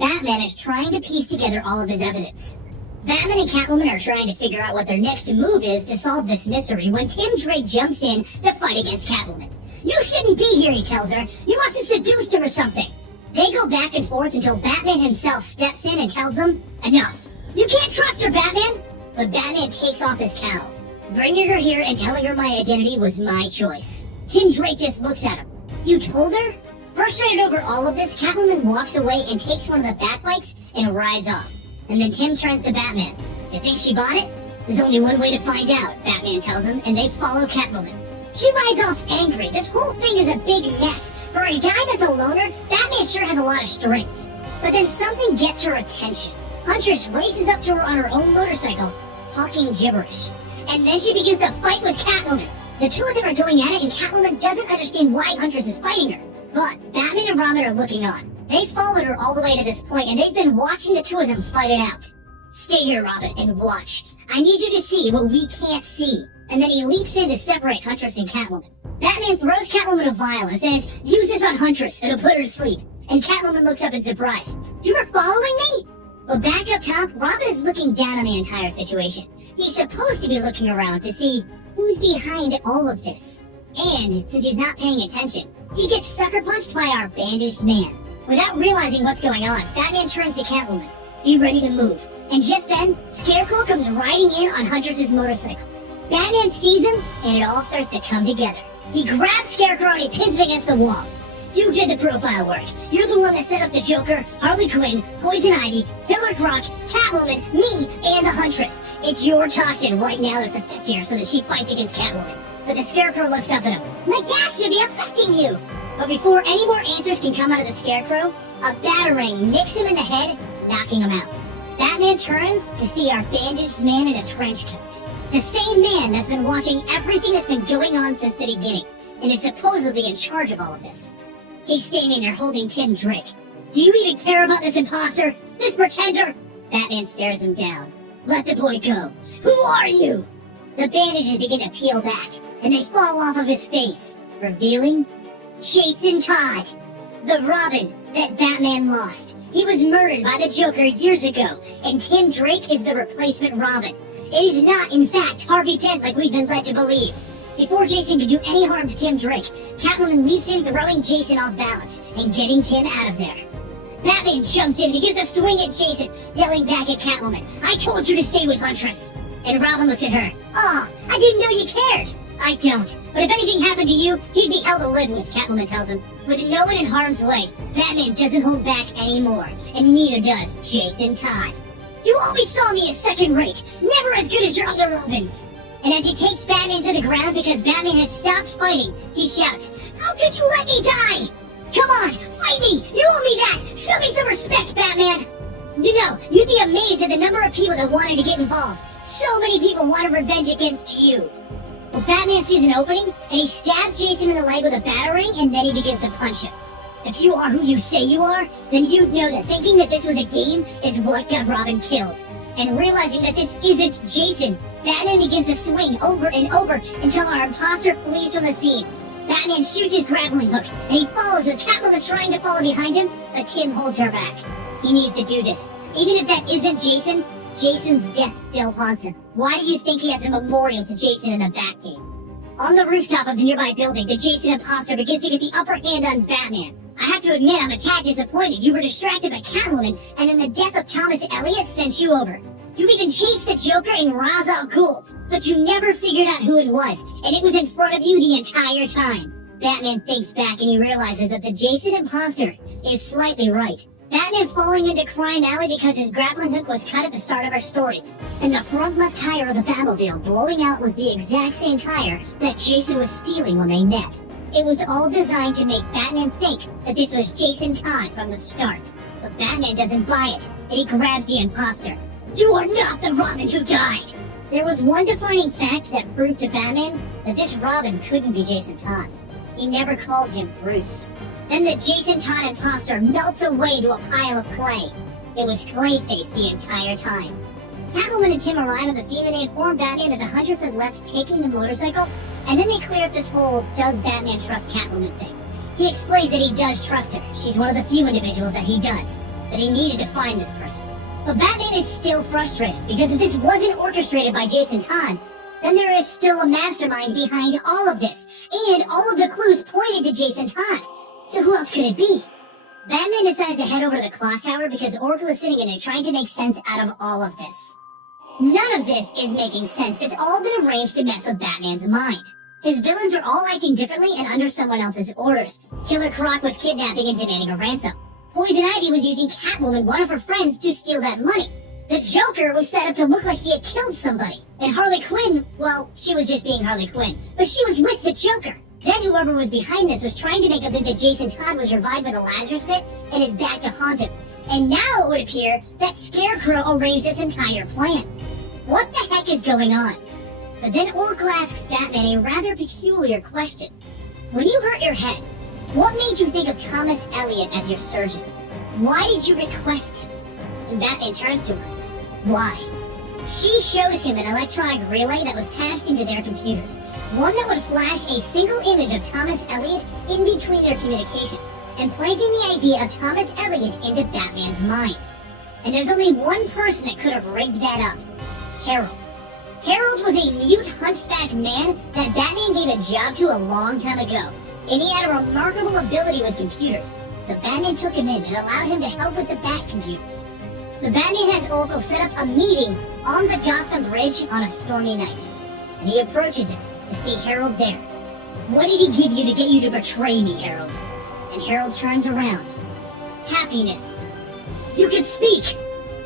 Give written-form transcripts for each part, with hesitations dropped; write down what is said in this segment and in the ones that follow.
Batman is trying to piece together all of his evidence. Batman and Catwoman are trying to figure out what their next move is to solve this mystery when Tim Drake jumps in to fight against Catwoman. "You shouldn't be here," he tells her. "You must have seduced her or something." They go back and forth until Batman himself steps in and tells them, "Enough. You can't trust her, Batman." But Batman takes off his cowl. "Bringing her here and telling her my identity was my choice." Tim Drake just looks at him. "You told her?" Frustrated over all of this, Catwoman walks away and takes one of the bat bikes and rides off. And then Tim turns to Batman. "You think she bought it?" "There's only one way to find out," Batman tells him, and they follow Catwoman. She rides off angry. This whole thing is a big mess. For a guy that's a loner, Batman sure has a lot of strengths. But then something gets her attention. Huntress races up to her on her own motorcycle, talking gibberish. And then she begins to fight with Catwoman. The two of them are going at it, and Catwoman doesn't understand why Huntress is fighting her. But Batman and Robin are looking on. They followed her all the way to this point, and they've been watching the two of them fight it out. "Stay here, Robin, and watch. I need you to see what we can't see." And then he leaps in to separate Huntress and Catwoman. Batman throws Catwoman a vial and says, "Use this on Huntress, it'll put her to sleep." And Catwoman looks up in surprise. "You were following me?" But back up top, Robin is looking down on the entire situation. He's supposed to be looking around to see who's behind all of this. And, since he's not paying attention, he gets sucker punched by our bandaged man. Without realizing what's going on, Batman turns to Catwoman. "Be ready to move." And just then, Scarecrow comes riding in on Huntress's motorcycle. Batman sees him, and it all starts to come together. He grabs Scarecrow and he pins him against the wall. "You did the profile work. You're the one that set up the Joker, Harley Quinn, Poison Ivy, Killer Croc, Catwoman, me, and the Huntress. It's your toxin right now that's affecting her so that she fights against Catwoman." But the Scarecrow looks up at him. "My gas should be affecting you!" But before any more answers can come out of the Scarecrow, a batarang nicks him in the head, knocking him out. Batman turns to see our bandaged man in a trench coat. The same man that's been watching everything that's been going on since the beginning, and is supposedly in charge of all of this. He's standing there holding Tim Drake. "Do you even care about this imposter? This pretender?" Batman stares him down. "Let the boy go. Who are you?" The bandages begin to peel back, and they fall off of his face, revealing Jason Todd, the Robin that Batman lost. He was murdered by the Joker years ago, and Tim Drake is the replacement Robin. It is not, in fact, Harvey Dent like we've been led to believe. Before Jason could do any harm to Tim Drake, Catwoman leaps in, throwing Jason off balance and getting Tim out of there. Batman jumps in and he gives a swing at Jason, yelling back at Catwoman, "I told you to stay with Huntress." And Robin looks at her. "Oh, I didn't know you cared." "I don't, but if anything happened to you, he'd be hell to live with," Catwoman tells him. With no one in harm's way, Batman doesn't hold back anymore, and neither does Jason Todd. "You always saw me as second rate, never as good as your other Robins." And as he takes Batman to the ground because Batman has stopped fighting, he shouts, "How could you let me die? Come on, fight me! You owe me that! Show me some respect, Batman!" You know, you'd be amazed at the number of people that wanted to get involved. So many people wanted revenge against you. Well, Batman sees an opening, and he stabs Jason in the leg with a batarang, and then he begins to punch him. If you are who you say you are, then you'd know that thinking that this was a game is what got Robin killed. And realizing that this isn't Jason, Batman begins to swing over and over until our imposter flees from the scene. Batman shoots his grappling hook, and he follows with Catwoman trying to follow behind him, but Tim holds her back. He needs to do this. Even if that isn't Jason, Jason's death still haunts him. Why do you think he has a memorial to Jason in the Batcave? On the rooftop of the nearby building, the Jason imposter begins to get the upper hand on Batman. I have to admit, I'm a tad disappointed. You were distracted by Catwoman, and then the death of Thomas Elliot sent you over. You even chased the Joker in Ra's al Ghul, but you never figured out who it was, and it was in front of you the entire time. Batman thinks back and he realizes that the Jason imposter is slightly right. Batman falling into Crime Alley because his grappling hook was cut at the start of our story, and the front left tire of the Batmobile blowing out was the exact same tire that Jason was stealing when they met. It was all designed to make Batman think that this was Jason Todd from the start. But Batman doesn't buy it, and he grabs the imposter. "You are not the Robin who died!" There was one defining fact that proved to Batman that this Robin couldn't be Jason Todd. He never called him Bruce. Then the Jason Todd imposter melts away into a pile of clay. It was Clayface the entire time. Catwoman and Tim arrive on the scene and they inform Batman that the Huntress has left taking the motorcycle, and then they clear up this whole "does Batman trust Catwoman" thing. He explains that he does trust her. She's one of the few individuals that he does. that he needed to find this person. But Batman is still frustrated, because if this wasn't orchestrated by Jason Todd, then there is still a mastermind behind all of this, and all of the clues pointed to Jason Todd. So who else could it be? Batman decides to head over to the clock tower because Oracle is sitting in it trying to make sense out of all of this. None of this is making sense. It's all been arranged to mess with Batman's mind. His villains are all acting differently and under someone else's orders. Killer Croc was kidnapping and demanding a ransom. Poison Ivy was using Catwoman, one of her friends, to steal that money. The Joker was set up to look like he had killed somebody. And Harley Quinn, well, she was just being Harley Quinn, but she was with the Joker. Then whoever was behind this was trying to make a bid that Jason Todd was revived by the Lazarus Pit and is back to haunt him. And now it would appear that Scarecrow arranged this entire plan. What the heck is going on? But then Oracle asks Batman a rather peculiar question. When you hurt your head, what made you think of Thomas Elliot as your surgeon? Why did you request him? And Batman turns to her. Why? She shows him an electronic relay that was patched into their computers. One that would flash a single image of Thomas Elliot in between their communications, implanting the idea of Thomas Elliot into Batman's mind. And there's only one person that could have rigged that up. Harold. Harold was a mute hunchback man that Batman gave a job to a long time ago, and he had a remarkable ability with computers. So Batman took him in and allowed him to help with the Bat computers. So Batman has Oracle set up a meeting on the Gotham Bridge on a stormy night. And he approaches it to see Harold there. What did he give you to get you to betray me, Harold? And Harold turns around. Happiness. You can speak!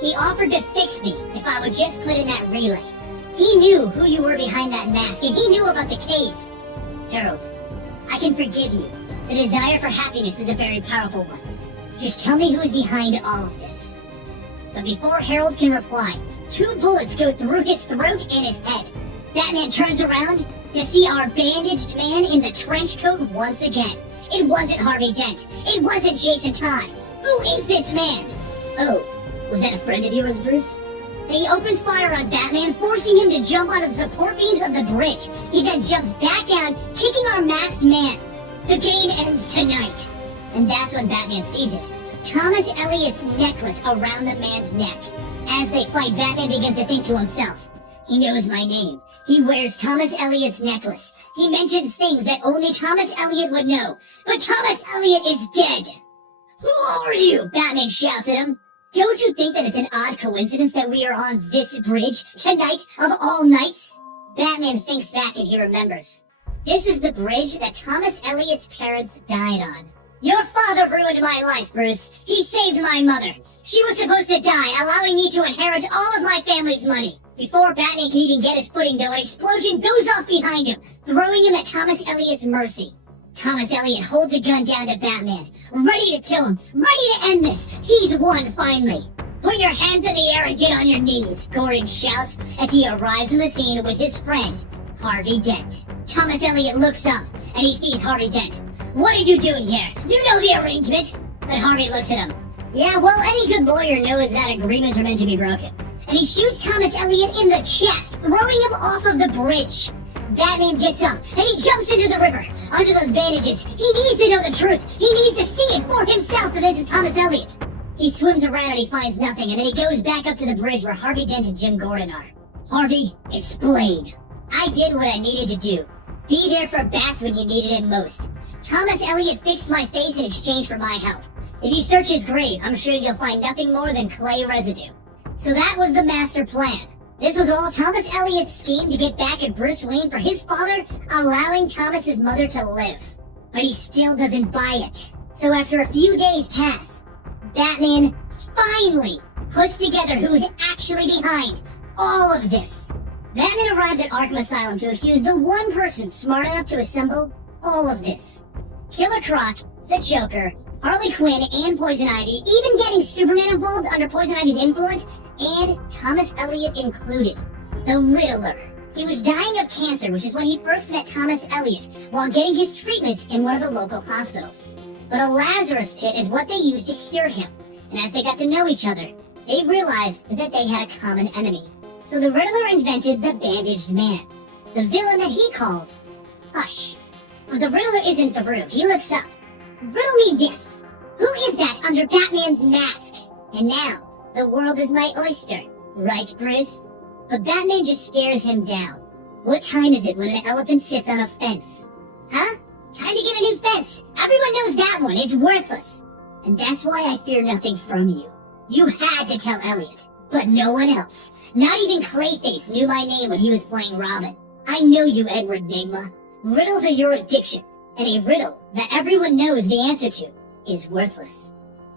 He offered to fix me if I would just put in that relay. He knew who you were behind that mask, and he knew about the cave. Harold, I can forgive you. The desire for happiness is a very powerful one. Just tell me who is behind all of this. But before Harold can reply, 2 bullets go through his throat and his head. Batman turns around to see our bandaged man in the trench coat once again. It wasn't Harvey Dent. It wasn't Jason Todd. Who is this man? Oh, was that a friend of yours, Bruce? And he opens fire on Batman, forcing him to jump onto the support beams of the bridge. He then jumps back down, kicking our masked man. The game ends tonight. And that's when Batman sees it. Thomas Elliot's necklace around the man's neck. As they fight, Batman begins to think to himself. He knows my name. He wears Thomas Elliot's necklace. He mentions things that only Thomas Elliot would know. But Thomas Elliot is dead. Who are you? Batman shouts at him. Don't you think that it's an odd coincidence that we are on this bridge tonight of all nights? Batman thinks back and he remembers. This is the bridge that Thomas Elliot's parents died on. Your father ruined my life, Bruce. He saved my mother. She was supposed to die, allowing me to inherit all of my family's money. Before Batman can even get his footing, though, an explosion goes off behind him, throwing him at Thomas Elliot's mercy. Thomas Elliot holds a gun down to Batman, ready to kill him, ready to end this. He's won, finally. Put your hands in the air and get on your knees, Gordon shouts as he arrives on the scene with his friend, Harvey Dent. Thomas Elliot looks up and he sees Harvey Dent. What are you doing here? You know the arrangement. But Harvey looks at him. Yeah, well, any good lawyer knows that agreements are meant to be broken. And he shoots Thomas Elliot in the chest, throwing him off of the bridge. Batman gets up and he jumps into the river. Under those bandages, he needs to know the truth. He needs to see it for himself that this is Thomas Elliot. He swims around and he finds nothing, and then he goes back up to the bridge where Harvey Dent and Jim Gordon are. Harvey, explain. I did what I needed to do. Be there for Bats when you needed it most. Thomas Elliot fixed my face in exchange for my help. If you search his grave, I'm sure you'll find nothing more than clay residue. So that was the master plan. This was all Thomas Elliot's scheme to get back at Bruce Wayne for his father allowing Thomas's mother to live. But he still doesn't buy it. So after a few days pass, Batman finally puts together who is actually behind all of this. Batman arrives at Arkham Asylum to accuse the one person smart enough to assemble all of this. Killer Croc, the Joker, Harley Quinn, and Poison Ivy, even getting Superman involved under Poison Ivy's influence, and Thomas Elliot included. The Riddler. He was dying of cancer, which is when he first met Thomas Elliot while getting his treatments in one of the local hospitals. But a Lazarus Pit is what they used to cure him, and as they got to know each other, they realized that they had a common enemy. So the Riddler invented the Bandaged Man, the villain that he calls Hush. But the Riddler isn't through. He looks up. Riddle me this. Who is that under Batman's mask? And now, the world is my oyster. Right, Bruce? But Batman just stares him down. What time is it when an elephant sits on a fence? Huh? Time to get a new fence. Everyone knows that one. It's worthless. And that's why I fear nothing from you. You had to tell Elliot, but no one else. Not even Clayface knew my name when he was playing Robin. I know you, Edward Nygma. Riddles are your addiction, and a riddle that everyone knows the answer to is worthless.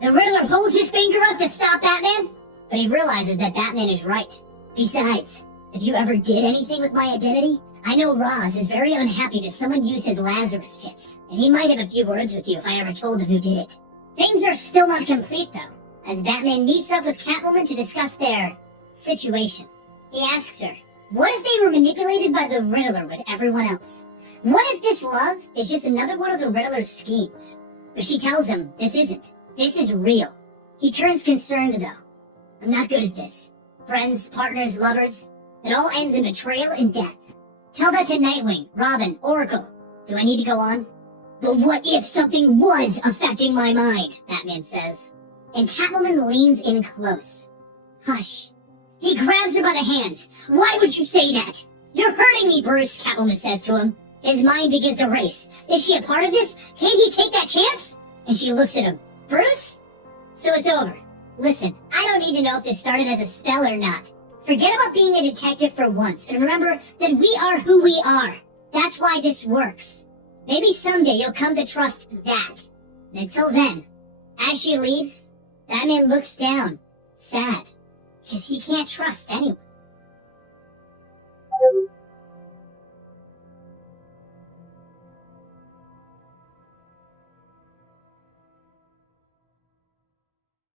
The Riddler holds his finger up to stop Batman, but he realizes that Batman is right. Besides, if you ever did anything with my identity, I know Roz is very unhappy that someone used his Lazarus pits, and he might have a few words with you if I ever told him who did it. Things are still not complete, though, as Batman meets up with Catwoman to discuss their situation. He asks her, what if they were manipulated by the Riddler with everyone else? What if this love is just another one of the Riddler's schemes? But she tells him this isn't. This is real. He turns concerned, though. I'm not good at this. Friends, partners, lovers. It all ends in betrayal and death. Tell that to Nightwing, Robin, Oracle. Do I need to go on? But what if something was affecting my mind? Batman says. And Catwoman leans in close. Hush. He grabs her by the hands. Why would you say that? You're hurting me, Bruce, Catwoman says to him. His mind begins to race. Is she a part of this? Can't he take that chance? And she looks at him. Bruce? So it's over. Listen, I don't need to know if this started as a spell or not. Forget about being a detective for once, and remember that we are who we are. That's why this works. Maybe someday you'll come to trust that. And until then, as she leaves, Batman looks down, sad, because he can't trust anyone.